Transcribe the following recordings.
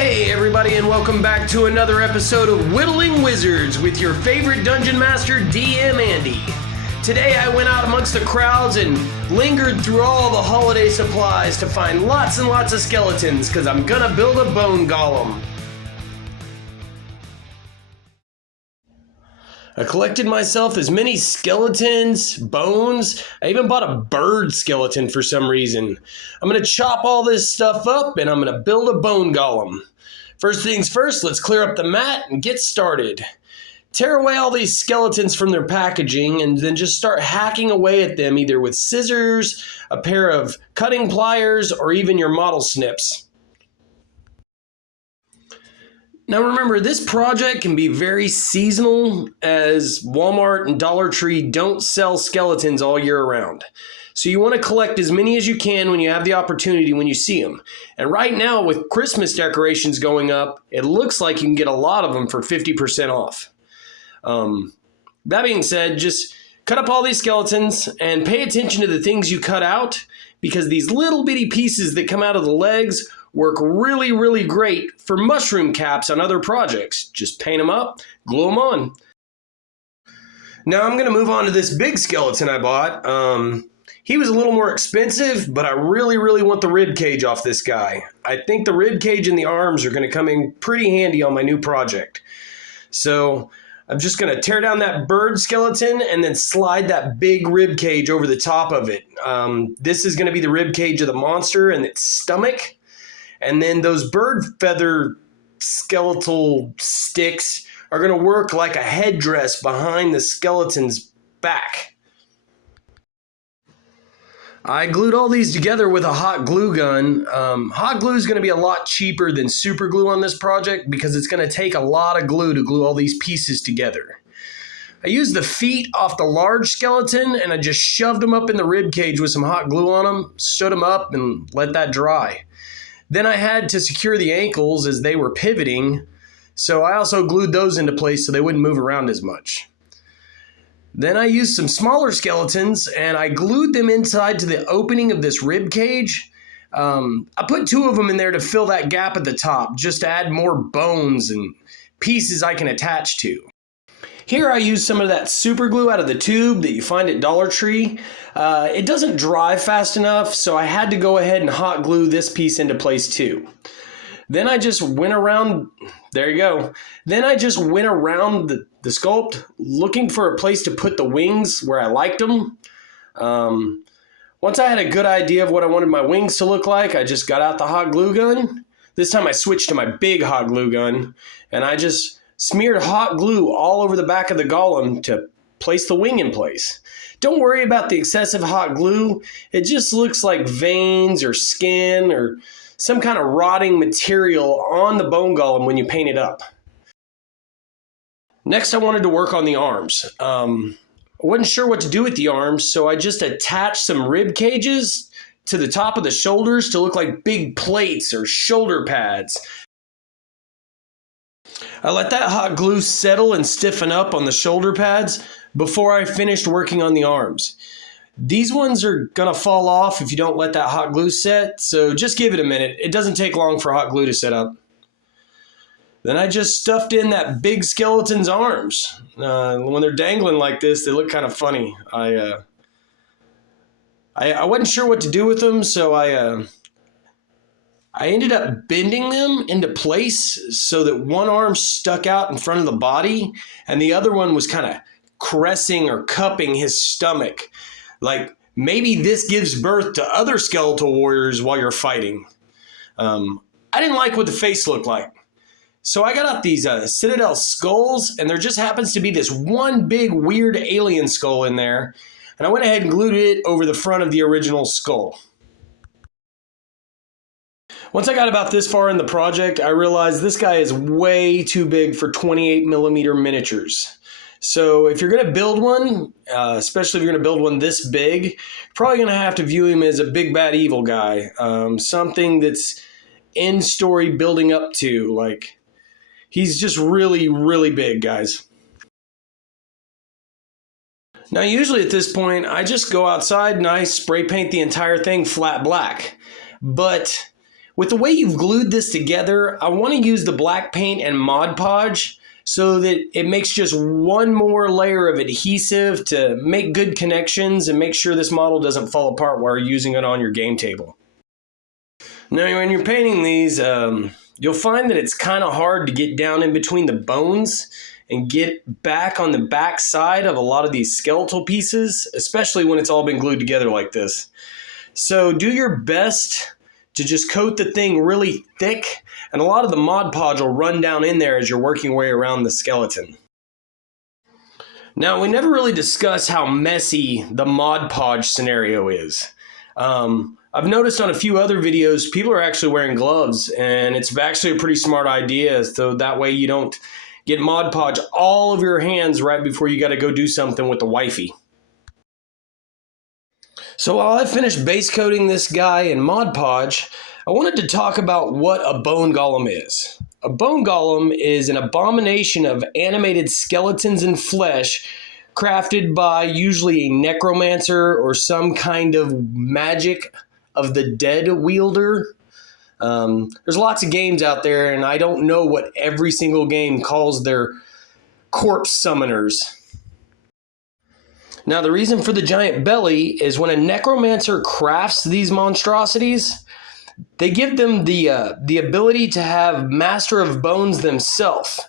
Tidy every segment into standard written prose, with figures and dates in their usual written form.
Hey everybody, and welcome back to another episode of Whittling Wizards with your favorite Dungeon Master, DM Andy. Today I went out amongst the crowds and lingered through all the holiday supplies to find lots and lots of skeletons, because I'm gonna build a Bone Golem. I collected myself as many skeletons, bones. I even bought a bird skeleton for some reason. I'm going to chop all this stuff up and I'm going to build a Bone Golem. First things first, let's clear up the mat and get started. Tear away all these skeletons from their packaging and then just start hacking away at them either with scissors, a pair of cutting pliers, or even your model snips. Now remember, this project can be very seasonal, as Walmart and Dollar Tree don't sell skeletons all year round. So you want to collect as many as you can when you have the opportunity when you see them. And right now with Christmas decorations going up, it looks like you can get a lot of them for 50% off. That being said, just cut up all these skeletons and pay attention to the things you cut out, because these little bitty pieces that come out of the legs work really, really great for mushroom caps on other projects. Just paint them up, glue them on. Now I'm going to move on to this big skeleton I bought. He was a little more expensive, but I really, really want the rib cage off this guy. I think the rib cage and the arms are going to come in pretty handy on my new project. So I'm just going to tear down that bird skeleton and then slide that big rib cage over the top of it. This is going to be the rib cage of the monster and its stomach. And then those bird feather skeletal sticks are going to work like a headdress behind the skeleton's back. I glued all these together with a hot glue gun. Hot glue is going to be a lot cheaper than super glue on this project because it's going to take a lot of glue to glue all these pieces together. I used the feet off the large skeleton and I just shoved them up in the rib cage with some hot glue on them, stood them up, and let that dry. Then I had to secure the ankles as they were pivoting, so I also glued those into place so they wouldn't move around as much. Then I used some smaller skeletons and I glued them inside to the opening of this rib cage. I put 2 of them in there to fill that gap at the top, just to add more bones and pieces I can attach to. Here I use some of that super glue out of the tube that you find at Dollar Tree. It doesn't dry fast enough, so I had to go ahead and hot glue this piece into place too. Then I just went around, there you go. Then I just went around the sculpt looking for a place to put the wings where I liked them. Once I had a good idea of what I wanted my wings to look like, I just got out the hot glue gun. This time I switched to my big hot glue gun and I just smeared hot glue all over the back of the golem to place the wing in place. Don't worry about the excessive hot glue. It just looks like veins or skin or some kind of rotting material on the bone golem when you paint it up. Next, I wanted to work on the arms. I wasn't sure what to do with the arms, so I just attached some rib cages to the top of the shoulders to look like big plates or shoulder pads. I let that hot glue settle and stiffen up on the shoulder pads before I finished working on the arms. These ones are going to fall off if you don't let that hot glue set, so just give it a minute. It doesn't take long for hot glue to set up. Then I just stuffed in that big skeleton's arms. When they're dangling like this, they look kind of funny. I wasn't sure what to do with them, so I ended up bending them into place so that one arm stuck out in front of the body and the other one was kind of caressing or cupping his stomach. Like maybe this gives birth to other skeletal warriors while you're fighting. I didn't like what the face looked like. So I got out these Citadel skulls, and there just happens to be this one big weird alien skull in there. And I went ahead and glued it over the front of the original skull. Once I got about this far in the project, I realized this guy is way too big for 28mm miniatures. So if you're going to build one, especially if you're going to build one this big, you're probably going to have to view him as a big bad evil guy. Something that's in story building up to, like, he's just really, really big, guys. Now usually at this point, I just go outside and I spray paint the entire thing flat black. But With the way you've glued this together, I want to use the black paint and Mod Podge so that it makes just one more layer of adhesive to make good connections and make sure this model doesn't fall apart while you're using it on your game table. Now, when you're painting these, you'll find that it's kind of hard to get down in between the bones and get back on the back side of a lot of these skeletal pieces, especially when it's all been glued together like this. So do your best to just coat the thing really thick, and a lot of the Mod Podge will run down in there as you're working your way around the skeleton. Now, we never really discuss how messy the Mod Podge scenario is. I've noticed on a few other videos, people are actually wearing gloves, and it's actually a pretty smart idea, so that way you don't get Mod Podge all over your hands right before you got to go do something with the wifey. So while I finished base coating this guy in Mod Podge, I wanted to talk about what a Bone Golem is. A Bone Golem is an abomination of animated skeletons and flesh crafted by usually a necromancer or some kind of magic of the dead wielder. There's lots of games out there, and I don't know what every single game calls their corpse summoners. Now, the reason for the giant belly is when a necromancer crafts these monstrosities, they give them the ability to have Master of Bones themselves,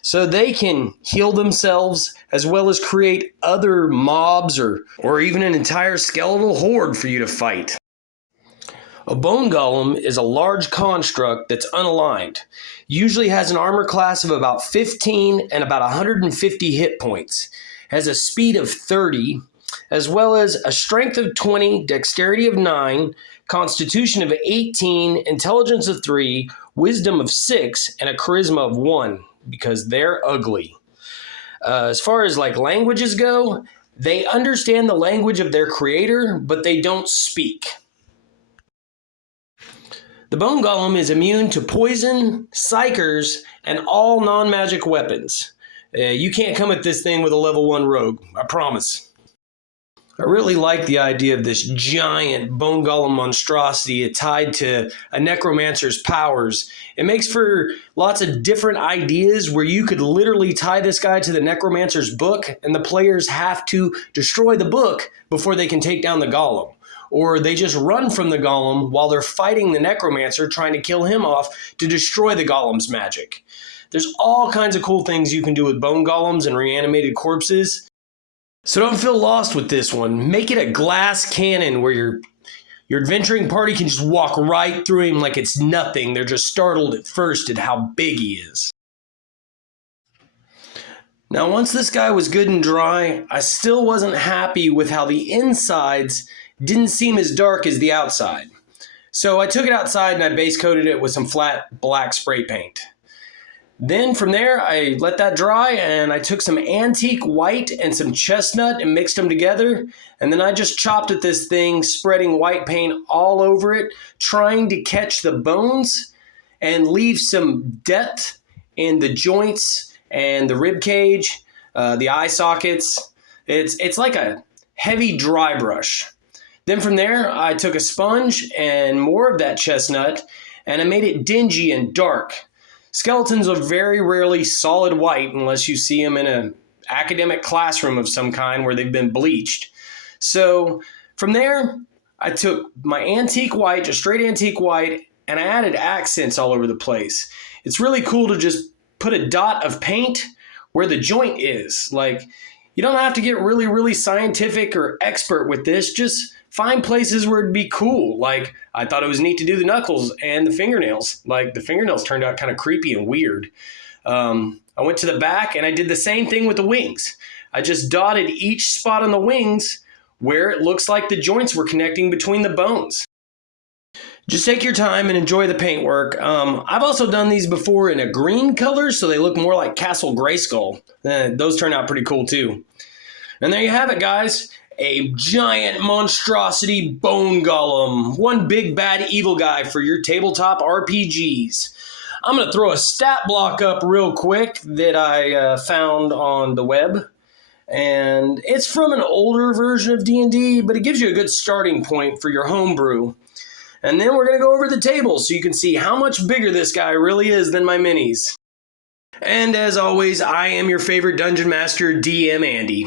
so they can heal themselves as well as create other mobs or even an entire skeletal horde for you to fight. A Bone Golem is a large construct that's unaligned, usually has an armor class of about 15 and about 150 hit points, has a speed of 30, as well as a strength of 20, dexterity of 9, constitution of 18, intelligence of 3, wisdom of 6, and a charisma of 1, because they're ugly. As far as like languages go, they understand the language of their creator, but they don't speak. The Bone Golem is immune to poison, psychers, and all non-magic weapons. You can't come at this thing with a level 1 rogue, I promise. I really like the idea of this giant Bone Golem monstrosity tied to a necromancer's powers. It makes for lots of different ideas where you could literally tie this guy to the necromancer's book and the players have to destroy the book before they can take down the golem. Or they just run from the golem while they're fighting the necromancer trying to kill him off to destroy the golem's magic. There's all kinds of cool things you can do with bone golems and reanimated corpses. So don't feel lost with this one. Make it a glass cannon where your adventuring party can just walk right through him like it's nothing. They're just startled at first at how big he is. Now, once this guy was good and dry, I still wasn't happy with how the insides didn't seem as dark as the outside. So I took it outside and I base coated it with some flat black spray paint. Then from there, I let that dry and I took some antique white and some chestnut and mixed them together. And then I just chopped at this thing, spreading white paint all over it, trying to catch the bones and leave some depth in the joints and the rib cage, the eye sockets. It's like a heavy dry brush. Then from there, I took a sponge and more of that chestnut and I made it dingy and dark. Skeletons are very rarely solid white unless you see them in an academic classroom of some kind where they've been bleached. So from there, I took my antique white, just straight antique white, and I added accents all over the place. It's really cool to just put a dot of paint where the joint is. Like, you don't have to get really, really scientific or expert with this. Just find places where it'd be cool. Like, I thought it was neat to do the knuckles and the fingernails. Like, the fingernails turned out kind of creepy and weird. I went to the back and I did the same thing with the wings. I just dotted each spot on the wings where it looks like the joints were connecting between the bones. Just take your time and enjoy the paintwork. I've also done these before in a green color, so they look more like Castle Grayskull. Those turn out pretty cool too. And there you have it, guys. A giant monstrosity bone golem. One big bad evil guy for your tabletop RPGs. I'm going to throw a stat block up real quick that I found on the web. And it's from an older version of D&D, but it gives you a good starting point for your homebrew. And then we're going to go over the table so you can see how much bigger this guy really is than my minis. And as always, I am your favorite Dungeon Master, DM Andy.